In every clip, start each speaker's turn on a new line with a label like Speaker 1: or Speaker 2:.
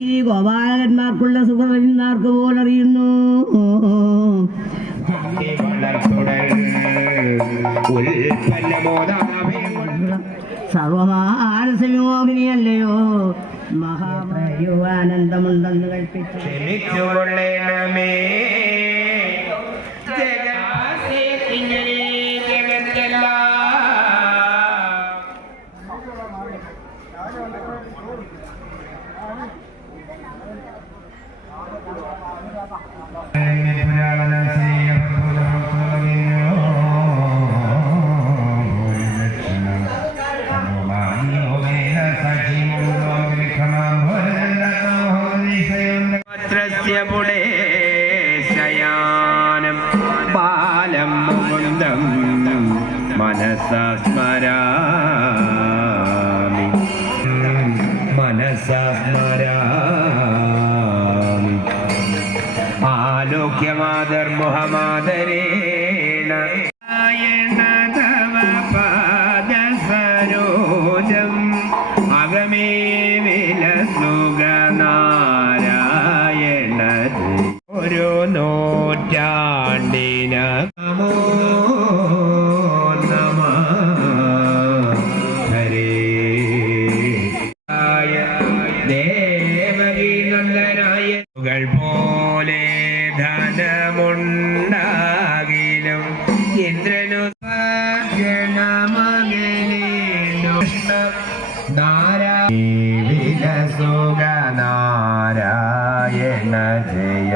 Speaker 1: ഈ ഗോപാലകന്മാർക്കുള്ള സുഹൃതന്മാർക്ക് പോലറിയുന്നു. സർവമാനസമോഹിനിയല്ലയോ മഹാപ്രയുവാനന്ദമുണ്ടെന്ന് കൽപ്പിച്ചു.
Speaker 2: പുരാണം സൗഖ്യമാതർ മുഹമാതരേ Jesus, Ganara, Yenadeya.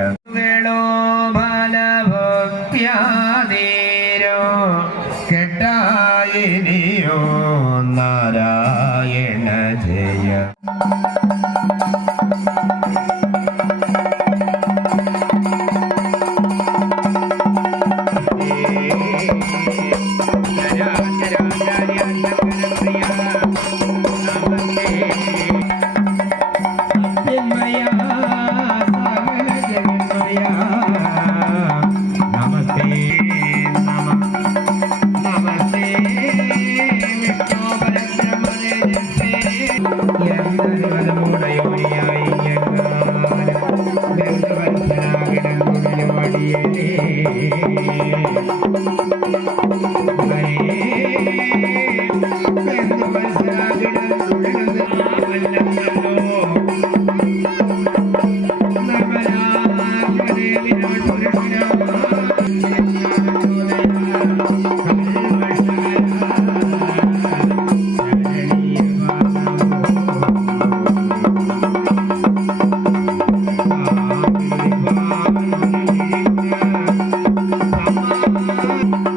Speaker 2: thank you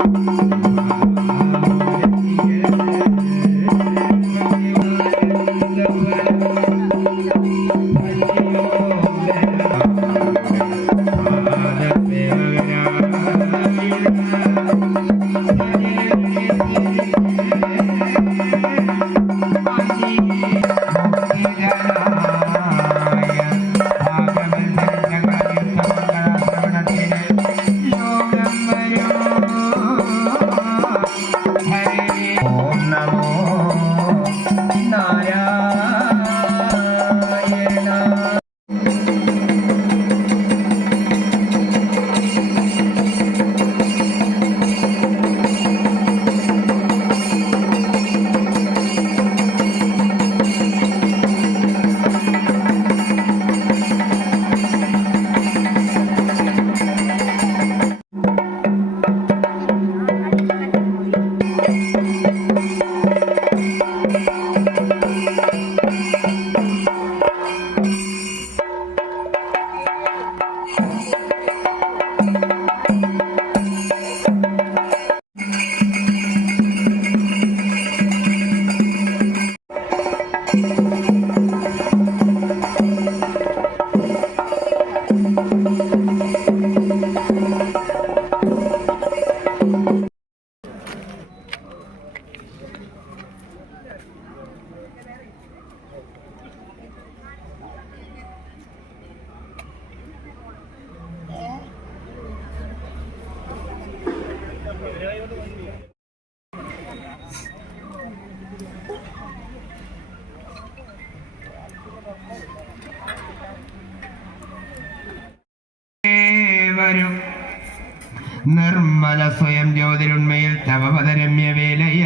Speaker 2: Nirmala സ്വയം ജ്യോതിരുണ്മയിൽ തവപദരമ്യ വേലയ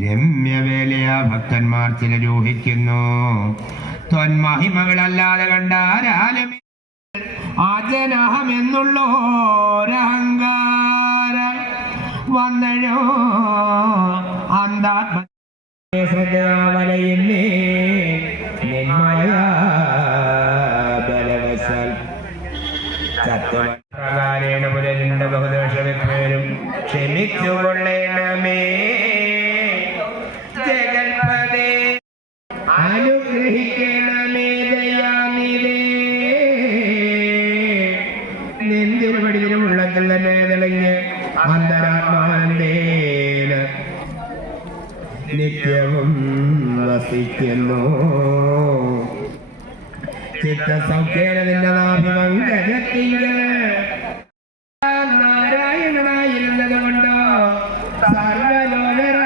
Speaker 2: രമ്യവേലയ ഭക്തന്മാർ ചില രൂഹിക്കുന്നു തൊന്മഹിമകളല്ലാതെ കണ്ടാരാലും ആജനഹമെന്നുള്ളോരാ. വന്നഴോ അന്താത്മ ശ്രദ്ധാവലയില്ലേ നിന്മയ ബലവശാൽ തന്നെ തെളിഞ്ഞ് അന്തരാത്മാനന്ദേന നിത്യവും വസിക്കുന്നു. ചിത്തസൗഖ്യേന നിന്റെ നാഭിമംഗജത്തിങ്ക് നാരായണനായിരുന്നത് കൊണ്ടോ സർവലോകര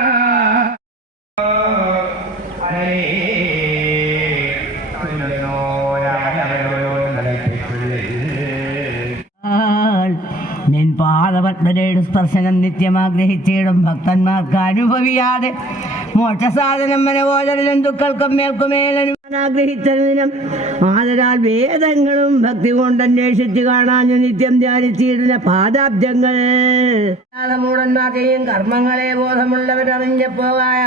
Speaker 2: ഹരേ
Speaker 1: പാദപത്മനയുടെ സ്പർശനം നിത്യം ആഗ്രഹിച്ചിടും ഭക്തന്മാർക്ക് അനുഭവിയാതെ മോക്ഷസാധനം മനോദരം ദുഃഖൾക്കും മേൽക്കുമേലും ആഗ്രഹിച്ചതിനും ആദരാൽ വേദങ്ങളും ഭക്തി കൊണ്ട് അന്വേഷിച്ചു കാണാഞ്ഞു നിത്യം ധ്യാനിച്ചിടുന്ന പാദാബ്ജങ്ങൾ മൂടന്മാർക്കെയും കർമ്മങ്ങളെ ബോധമുള്ളവരറിഞ്ഞ പോകായ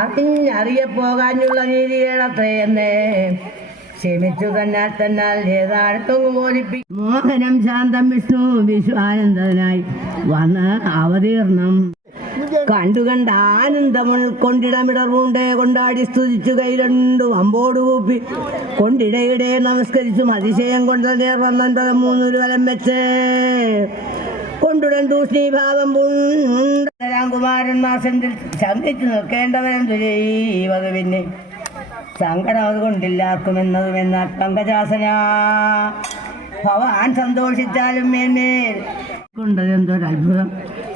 Speaker 1: അറിഞ്ഞറിയപ്പോകാനുള്ള നീതികളത്രേ എന്നേ. ക്ഷമിച്ചു തന്നാൽ തന്നാൽ ഏതാഴത്തൊങ്ങ് മോദിപ്പി മോഹനം ശാന്തം വിഷ്ണു വിശ്വാനന്ദനായി വന്ന് അവതീർണം. കണ്ടു കണ്ട ആനന്ദം ഉൾക്കൊണ്ടിടമിടറുണ്ടേ കൊണ്ടാടി സ്തുതിച്ചു കൈരണ്ടു അമ്പോട് കൂപ്പി കൊണ്ടിടയിടെ നമസ്കരിച്ചും അതിശയം കൊണ്ട് നേർ വന്നത് മൂന്നൊരു വലം വെച്ച്. കൊണ്ടുടൻ ദൂഷ്ണീഭാവം കുമാരന്മാർ സെന്തിൽ ശങ്കിച്ചു നിൽക്കേണ്ടവരെന്തു ചെയ്വത് പിന്നെ സങ്കടം അതുകൊണ്ടില്ലാർക്കും എന്നതും എന്നാൽ പങ്കജാസന. ഭവാൻ സന്തോഷിച്ചാലും മേന്മേൽ. കൊണ്ടതെന്തൊരത്ഭുതം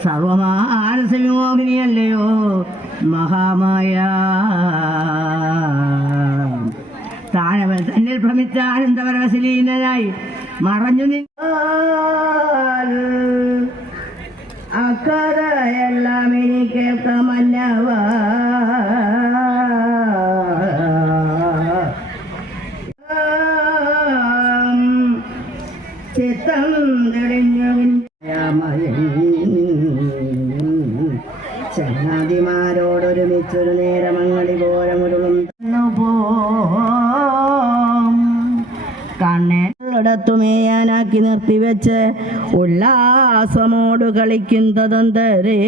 Speaker 1: സർവമാനസവിമോഹിനിയല്ലയോ മഹാമായ. താനവൾ തന്നിൽ ഭ്രമിച്ച ആനന്ദപരവശലീനായി മറഞ്ഞു നിന്നാൽ ചങ്ങാതിമാരോടൊരുമിച്ചൊരു നേരമങ്ങളി പോരമുരുളും കണ്ണിടത്തുമേയാനാക്കി നിർത്തിവെച്ച് ഉല്ലാസമോട് കളിക്കുന്നതെന്തരേ?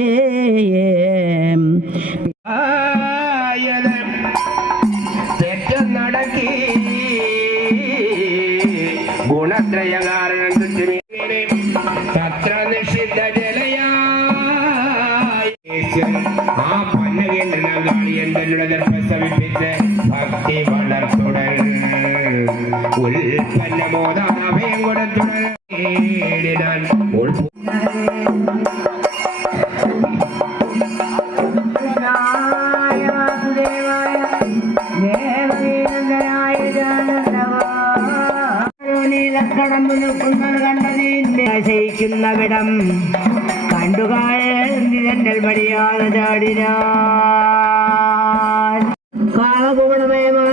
Speaker 2: തെറ്റം ആ എന്തെന്നുടെ ദർഭസവിപ്പിച്ച് ഭക്തി വളർത്തുടൽ. ഉൽപ്പന്നമോദാഭയം കൊടുത്തുടൽ.
Speaker 1: ശയിക്കുന്നവിടം കണ്ടുകാഴൽ പടിയാതെ ചാടിനാൻ കാളകൂടമയമായ കാളകൂടമയ വേഗാലരത്തുള്ള കാല സമൂഹമൊക്കെ